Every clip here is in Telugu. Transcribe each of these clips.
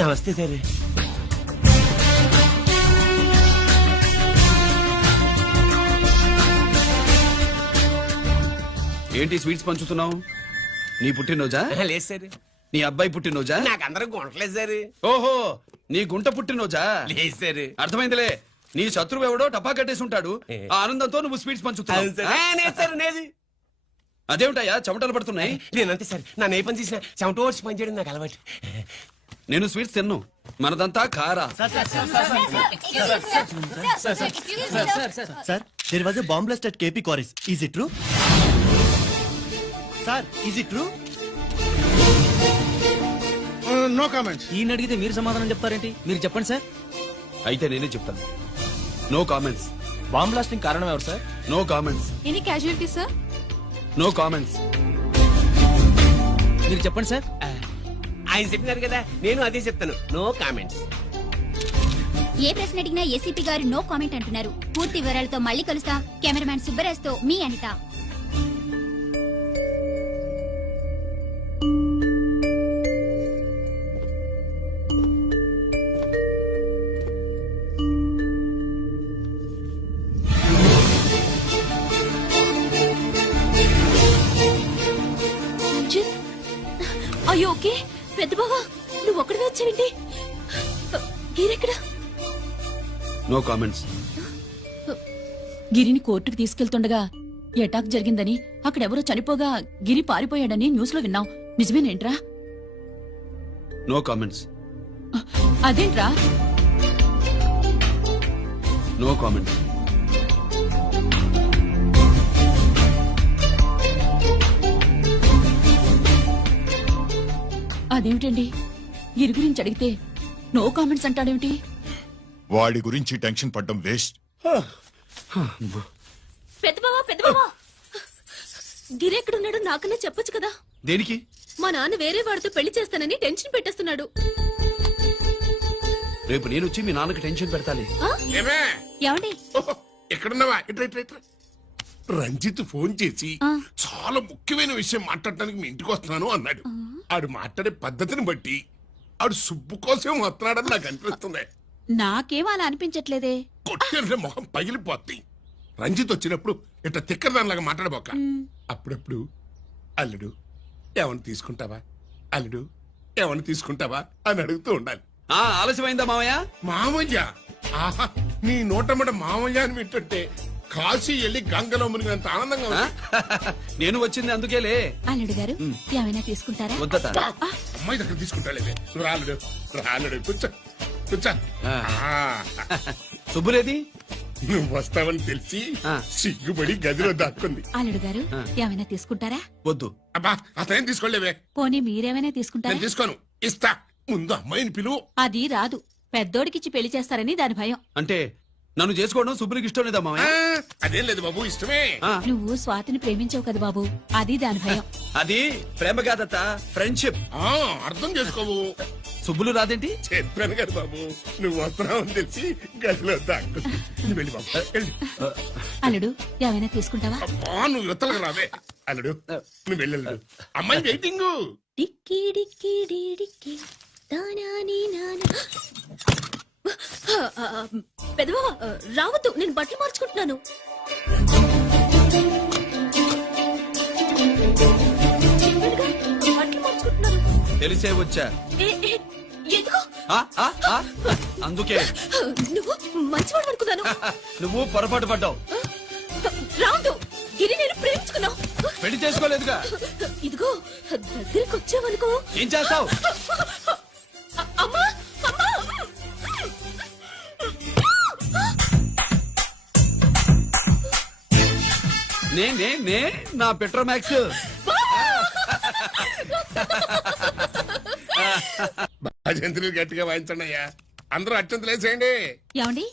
నమస్తే సార్. ఏంటి స్వీట్స్ పంచుతున్నావు? నీ పుట్టినరోజా? లేదు సార్. నీ అబ్బాయి పుట్టినరోజా? నాకు అందరూ గుంటలేదు సార్. ఓహో, నీ గుంట పుట్టినరోజా? లేదు సార్. అర్థమైందిలే. నీ శత్రువు ఎవడో టపా కట్టేసి ఉంటాడు. ఆ ఆనందంతో నువ్వు స్వీట్స్ పంచుతున్నావు. అదేమిటయ్యా చెమటలు పడుతున్నాయి? నేనంతే సార్. నా ఏ పని చేసినా చెమట ఓడ్చి పని చేయడం నాకు అలవాటు. నేను స్వీట్స్ తిన్ను, మనదంతా కారా. Sir, there was a bomb blast at KP Quarries. Is it true? Sir, is it true? No comments. ఈయన అడిగితే మీరు సమాధానం చెప్తారేంటి? మీరు చెప్పండి సార్. అయితే నేనే చెప్తాను. No comments. బాంబ్ బ్లాస్టింగ్ కారణం ఎవరు sir? No comments. Any casualty sir? No comments. మీరు చెప్పండి సార్. ఆయన చెప్పినారు కదా, నేను అదే చెప్తాను. No comments. ఏ ప్రశ్న అడిగినా ఏసీపీ గారు నో కామెంట్ అంటున్నారు. పూర్తి వివరాలతో మళ్ళీ కలుస్తా. కెమెరామ్యాన్ సుబ్బరాజ్ తో మీ అనిత. అయ్యో ఓకే. పెద్ద బావా, నువ్వు ఒక్కడివే వచ్చావేంటి? గిరెక్కడ? No comments. గిరిని కోర్టుకు తీసుకెళ్తుండగా అటాక్ జరిగిందని, అక్కడెవరో చనిపోగా గిరి పారిపోయాడని న్యూస్ లో విన్నాం. నిజమేనేంట్రా? No comments. అదేంట్రా? No comments. అదేమిటండి, గిరి గురించి అడిగితే నో కామెంట్స్ అంటాడేమిటి? వాడి గురించి టెన్షన్ పడ్డం వేస్ట్. పెద్ద బావా, గిరెక్కడున్నాడు నాకన్నా చెప్పొచ్చు కదా. దేనికి? మా నాన్న వేరే వాడితో పెళ్లి చేస్తానని టెన్షన్ పెట్టేస్తున్నాడు. రేపు నేను వచ్చి మీ నాన్నకి టెన్షన్ పెడతాలి. ఏమండి? ఎక్కడున్నావా? ఇట్రా. రంజిత్ ఫోన్ చేసి చాలా ముఖ్యమైన విషయం మాట్లాడటానికి మీ ఇంటికి వస్తున్నాను అన్నాడు. ఆడు మాట్లాడే పద్ధతిని బట్టి ఆడు సుబ్బు కోసం వస్తున్నాడని నాకు అనిపిస్తుంది. నాకేం అలా అనిపించట్లేదే. కొట్టిన మొహం పగిలిపోద్ది. రంజిత్ వచ్చినప్పుడు ఇట్లా తిక్కరదానిలాగా మాట్లాడబోక. అప్పుడప్పుడు అల్లుడు ఏమన్నా తీసుకుంటావా, అల్లుడు ఏమన్నా తీసుకుంటావా అని అడుగుతూ ఉండాలి. ఆలస్యమైందా మామయ్య? మామయ్య? ఆహా, నీ నోటమ్మట మామయ్య అని వింటుంటే కాశీ వెళ్ళి గంగలో మునిగినంత ఆనందంగా ఉంది. నేను వచ్చింది అందుకేలే. అల్లుడు గారు ఏమైనా తీసుకుంటారా? వద్దట. అమ్మాయి దగ్గర తీసుకుంటాలేవే. నువ్వు రాలుడు కూర్చో. శుభ్రేది? నువ్వు వస్తావని తెలిసి సిగ్గుపడి గదిలో దాక్కుంది. అల్లుడు గారు ఏమైనా తీసుకుంటారా? వద్దు. అబ్బా, అతనేం తీసుకోలేవే. పోనీ మీరేమైనా తీసుకుంటారా? నేను తీసుకోను. ఇస్తా. ముందు అమ్మాయిని పిలువు. అది రాదు. పెద్దోడికిచ్చి పెళ్లి చేస్తారని దాని భయం. అంటే నన్ను చేసుకోవడం శుభ్రికి ఇష్టం లేదా మామయ్య? అదేం లేదు బాబు, ఇష్టమే. నువ్వు స్వాతిని ప్రేమించవు కదా బాబు, అది దాని భయం. అది ప్రేమ కాదత్త, ఫ్రెండ్షిప్. అర్థం చేసుకోవు. సుబ్బులు రాదేంటి? చెప్పాను కదా బాబు, నువ్వు వస్తున్నావని తెలిసి గదిలో దాక్కుంది. నువ్వు వెళ్ళి బాబు వెళ్ళి. అల్లుడు ఏమైనా తీసుకుంటావా? అబ్బా, నువ్వు యువతలకు రావే. అల్లుడు నువ్వు వెళ్ళడు. అమ్మాయి వెయిటింగ్. డిక్కి డిక్కి డిక్కి దానాని నానా. పెద్దవా రావద్దు, నేను బట్టలు మార్చుకుంటున్నాను. బట్టలు మార్చుకుంటున్నాను. తెలిసే వచ్చా. ఎందుకు? అందుకే. నువ్వు మంచివాడు అనుకున్నాను. నువ్వు పొరపాటు పడ్డావు. రావద్దు, గిరి నేను ప్రేమించుకున్నావు. పెళ్లి చేసుకోలేదుగా. ఇదిగో దగ్గరికి వచ్చావనుకో. ఏం చేస్తావు? అమ్మా అమ్మా. నే నా పెట్రోమాక్స్. భజంత్రులు గట్టిగా వాయించండి అయ్యా. అందరూ అత్యంతలు వేసేయండి. ఏమండి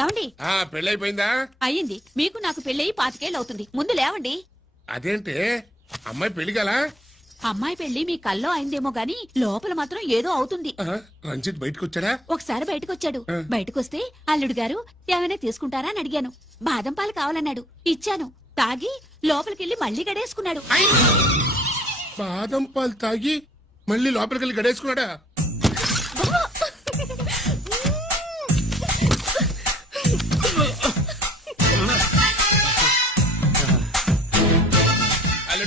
ఏమండి? పెళ్ళైపోయిందా? అయ్యింది. మీకు నాకు పెళ్ళయి 5 ఏళ్ళు అవుతుంది. ముందు లేవండి. అదేంటి అమ్మాయి పెళ్లి గల? అమ్మాయి పెళ్లి మీ కల్లో అయిందేమో గాని లోపల మాత్రం ఏదో అవుతుంది. రంజిత్ బయటకు వచ్చాడా? ఒకసారి బయటకొచ్చాడు. బయటకొస్తే అల్లుడు గారు ఏమైనా తీసుకుంటారా అని అడిగాను. బాదం పాలు కావాలన్నాడు. ఇచ్చాను. తాగి లోపలికెళ్ళి మళ్ళీ గడేసుకున్నాడు. బాదం పాలు తాగి మళ్ళీ లోపలికెళ్ళి గడేసుకున్నాడా?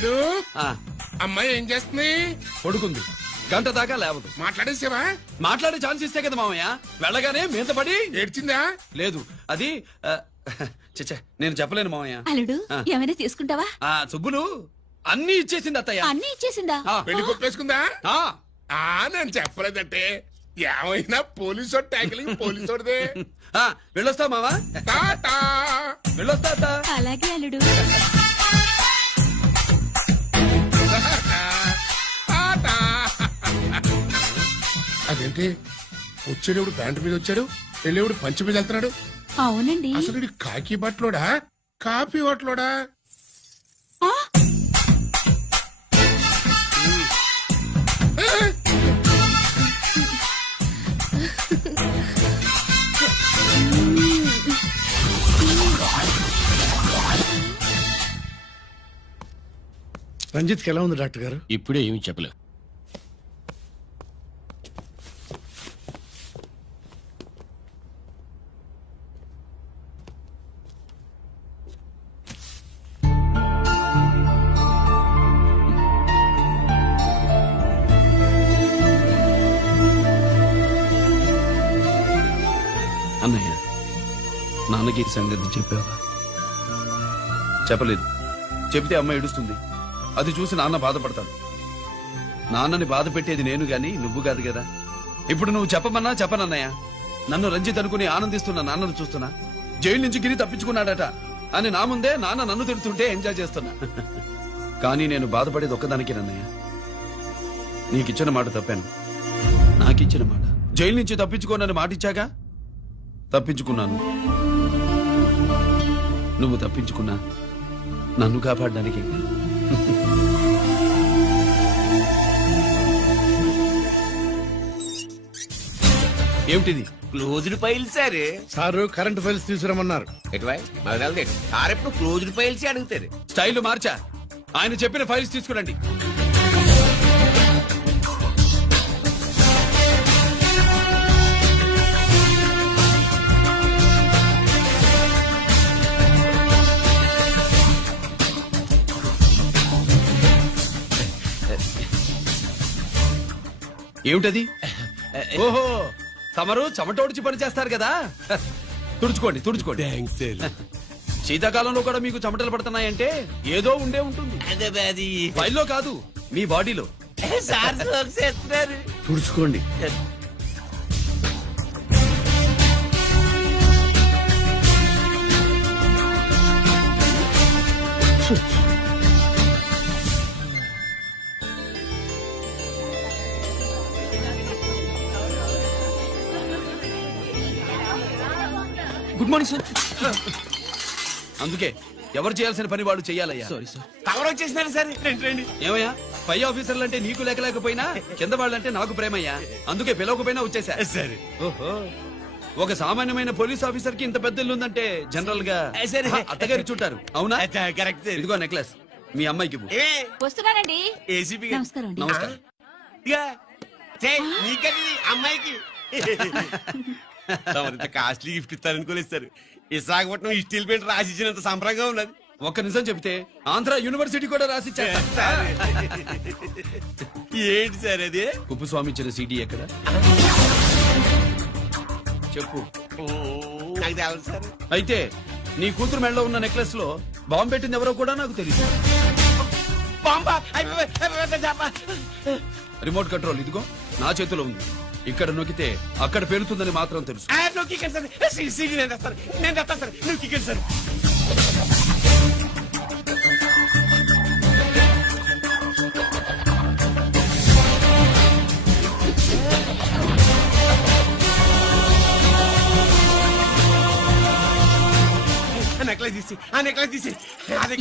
అల్లుడు ఆ, అమ్మాయి ఏం చేస్తుంది? పడుకుంది. గంట దాకా లేవదు. మాట్లాడేసావా? మాట్లాడే ఛాన్స్ ఇస్తే కదా మామయ్య. వెళ్ళగానే మీద పడి ఏడ్చిందా? లేదు అది చచ్చా నేను చెప్పలేను మామయ్య. అల్లుడు ఆ. ఏమైనా తీసుకుంటావా? ఆ సుబ్బులు అన్ని ఇచ్చేసింది అత్తయ్య. అన్ని ఇచ్చేసిందా? ఆ, పెళ్లి కొప్పేసుకుందా? ఆ, నేను చెప్పలేదంటే ఏమైనా పోలీసోడు ట్యాకిలింగ్ పోలీసోడిదే. ఆ, వెళ్ళొస్తా మావా. టాటా. వెళ్ళొస్తా అత్త. అలాగే అల్లుడు. టాటా. అదేంటి వచ్చేటప్పుడు ప్యాంటు మీద వచ్చాడు, వెళ్ళేవాడు పంచి మీద వెళ్తున్నాడు. అవునండి. అసలు ఇది కాకి బట్టలోడా కాఫీ బట్టలోడా? ఆ, రంజిత్కి ఎలా ఉంది డాక్టర్ గారు? ఇప్పుడే ఏమి చెప్పలేదు. అన్నయ్య నాన్నకి ఈ సంగతి చెప్పావా? చెప్పలేదు. చెబితే అమ్మ ఏడుస్తుంది. అది చూసి నాన్న బాధపడతాడు. నాన్నని బాధ పెట్టేది నేను గాని నువ్వు కాదు కదా. ఇప్పుడు నువ్వు చెప్పమన్నా చెప్పనన్నయ్య. నన్ను రంజిత్ అనుకుని ఆనందిస్తున్న నాన్నను చూస్తున్నా. జైలు నుంచి గిరి తప్పించుకున్నాడట అని నా ముందే నాన్న నన్ను తిడుతుంటే ఎంజాయ్ చేస్తున్నా. కానీ నేను బాధపడేది ఒక్కదానికి నన్నయ్య. నీకిచ్చిన మాట తప్పాను. నాకిచ్చిన మాట జైలు నుంచి తప్పించుకోనని మాట ఇచ్చాగా తప్పించుకున్నాను. నువ్వు తప్పించుకున్నా నన్ను కాపాడడానికి. ఏమిటిది? Closed file sir. Sir current files తీసుకురమ్మన్నారు. ఎటువై మాకు తెలదేంటి సార్ ఎప్పుడు క్లోజ్డ్ ఫైల్స్ అడుగుతారు. స్టైల్ మార్చా. ఆయన చెప్పిన ఫైల్స్ తీసుకురండి. ఏమిటది? ఓహో, తమరు చెమటోడిచి పని చేస్తారు కదా. తుడుచుకోండి తుడుచుకోండి. శీతాకాలంలో కూడా మీకు చెమటలు పడుతున్నాయంటే ఏదో ఉండే ఉంటుంది. అదే అది ఫైల్లో కాదు, మీ బాడీలో. సార్ జోక్స్ చేస్తున్నారు. తుడుచుకోండి. Good morning sir. అందుకే ఎవరు చేయాల్సిన పని వాళ్ళు చెయ్యాలయ్యా. Sorry sir. కవర్ వచ్చేసినారు సార్. రండి రండి. ఏమయ్యా, పై ఆఫీసర్లు అంటే నీకు లేకపోయినా కింద వాళ్ళంటే నాకు ప్రేమయ్యా. అందుకే పిలవకపోయినా వచ్చేసా. సరే. ఓహో, ఒక సామాన్యమైన పోలీస్ ఆఫీసర్ కి ఇంత పెద్ద ఇల్లు ఉందంటే జనరల్ గా సరే. అత్తగారు చుట్టారు. అవునా? Correct sir. ఇదిగో నెక్లెస్ మీ అమ్మాయికి ఇవ్వు. ఏ వస్తున్నానండి. ఏసీపీ నమస్కారం అండి. నమస్కారం. నీకది అమ్మాయికి తమరింత కాస్ట్లీ గిఫ్ట్ ఇస్తారనుకోలేదు సార్. విశాఖపట్నం ఈ స్టీల్ పెయింట్ రాసి ఇచ్చినంత సంప్రదంగా ఉన్నది. ఒక్క నిజం చెప్తే ఆంధ్ర యూనివర్సిటీ కూడా రాసిచ్చా. ఏంటి సార్ అది? కుప్పస్వామి ఇచ్చిన సీడీ ఎక్కడ చెప్పు. నాకు తెలదు సార్. అయితే నీ కూతురు మెడలో ఉన్న నెక్లెస్ లో బాంబు పెట్టింది ఎవరో కూడా నాకు తెలియదు. బాంబా రిమోట్ కంట్రోల్ ఇదిగో నా చేతిలో ఉంది. ఇక్కడ నొక్కితే అక్కడ పేలుతుందని మాత్రం తెలుసు. నువ్వు ఇక్కడ సార్. సీడీ నేను తెస్తాను. నేను తెస్తాను సార్. నువ్వు ఇక్కడ సార్. ఆ నెక్లెస్ తీసి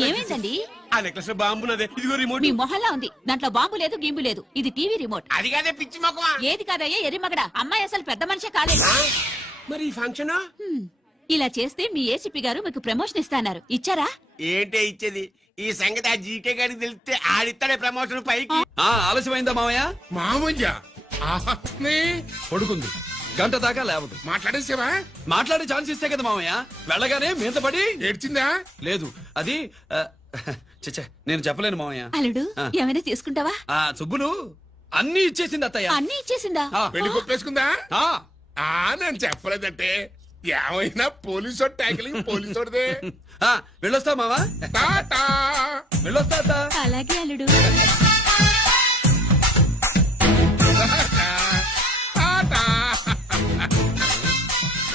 ఏమైందండి? ఆ నెక్లెస్ లో బాంబు ఉన్నదే. ఇదిగో రిమోట్. మీ మొహల్లా ఉంది. దాంట్లో బాంబు లేదు గింబు లేదు. ఇది టీవీ రిమోట్. అది కాదే పిచ్చి మొక్కవా. ఏది కాదయ్యా ఎర్రిమగడ. అమ్మాయి అసలు పెద్ద మనిషే కాలేదు. మరి ఈ ఫంక్షన్ ఇలా చేస్తే మీ ఏసీపీ గారు మీకు ప్రమోషన్ ఇస్తాన్నారు. ఇచ్చారా? ఏంటే ఇచ్చేది? ఈ సంగతి ఆ జీకే గారికి తెలిస్తే ఆడిస్తాడే ప్రమోషన్ పైకి. ఆలస్యమైందా మామయ్య? మామయ్య ఆహనే పడుకుంది. గంట దాకా లేవదు. మాట్లాడేసావా? మాట్లాడే ఛాన్స్ ఇస్తే కదా మామయ్య. వెళ్ళగానే మీద పడి ఏడ్చిందా? లేదు అది చచ్చా నేను చెప్పలేను మామయ్య. అల్లుడు ఆ. ఏమైనా తీసుకుంటావా? సుబ్బులు అన్ని ఇచ్చేసింది అత్తయ్య. అన్నీ ఇచ్చేసిందా? ఆ, పెళ్లి కొప్పేసుకుందా? ఆ, నేను చెప్పలేదంటే ఏమైనా పోలీసోడు ట్యాకిలింగ్ పోలీసోడిదే. వెళ్ళొస్తా మావా. టాటా. వెళ్ళొస్తా అత్త. అలాగే అల్లుడు. టాటా.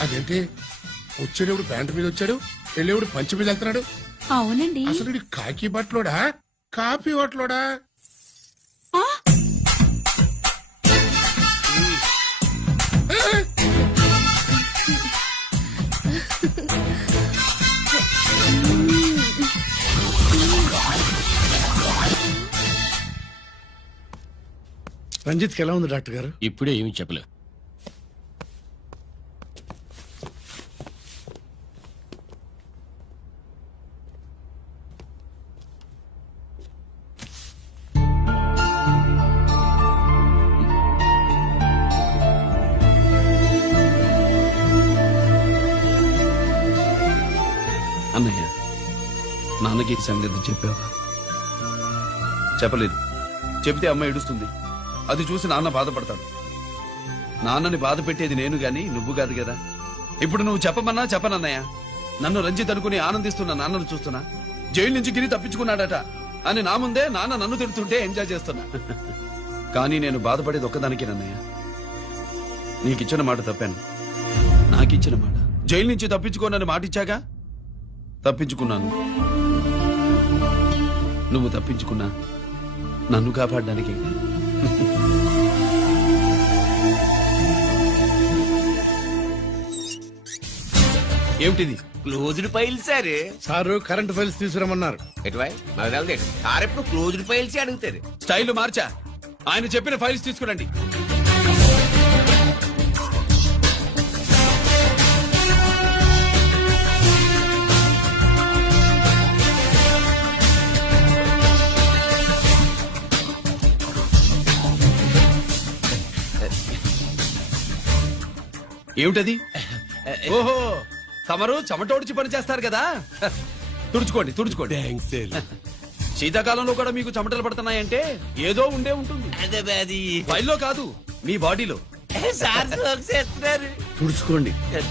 అదేంటి వచ్చేటప్పుడు ప్యాంటు మీద వచ్చాడు, వెళ్ళేవాడు పంచి మీద వెళ్తున్నాడు. అవునండి. అసలు వీడు కాకి బట్టలోడా కాఫీ బట్టలోడా? ఆ, రంజిత్కి ఎలా ఉంది డాక్టర్ గారు? ఇప్పుడే ఏమి చెప్పలే. అన్నయ్య నాన్నకి ఈ సంగతి చెప్పావా? చెప్పలేదు. చెబితే అమ్మ ఏడుస్తుంది. అది చూసి నాన్న బాధపడతాడు. నాన్నని బాధ పెట్టేది నేను గాని నువ్వు కాదు కదా. ఇప్పుడు నువ్వు చెప్పమన్నా చెప్పనన్నయ్య. నన్ను రంజిత్ అనుకుని ఆనందిస్తున్న నాన్నను చూస్తున్నా. జైలు నుంచి గిరి తప్పించుకున్నాడట అని నా ముందే నాన్న నన్ను తిడుతుంటే ఎంజాయ్ చేస్తున్నా. కానీ నేను బాధపడేది ఒక్కదానికేనన్నయ్య. నీకిచ్చిన మాట తప్పాను. నాకిచ్చిన మాట జైలు నుంచి తప్పించుకోనని మాట ఇచ్చాగా, తప్పించుకున్నాను. నువ్వు తప్పించుకున్నా నన్ను కాపాడడానికి. ఏమిటిది? Closed file sir. Sir current files తీసుకురమ్మన్నారు. ఎటువై నాకు తెలదేడు సార్ ఎప్పుడు క్లోజ్డ్ ఫైల్స్ అడుగుతారు. స్టైల్ మార్చా. ఆయన చెప్పిన ఫైల్స్ తీసుకురండి. ఏమిటది? ఓహో, తమరు చెమటోడ్చి పని చేస్తారు కదా. తుడుచుకోండి తుడుచుకోండి. Thanks sir. శీతాకాలంలో కూడా మీకు చెమటలు పడుతున్నాయంటే ఏదో ఉండే ఉంటుంది. అదే అది ఫైల్లో కాదు, మీ బాడీలో. సార్ జోక్స్ చేస్తున్నారు. తుడుచుకోండి. సార్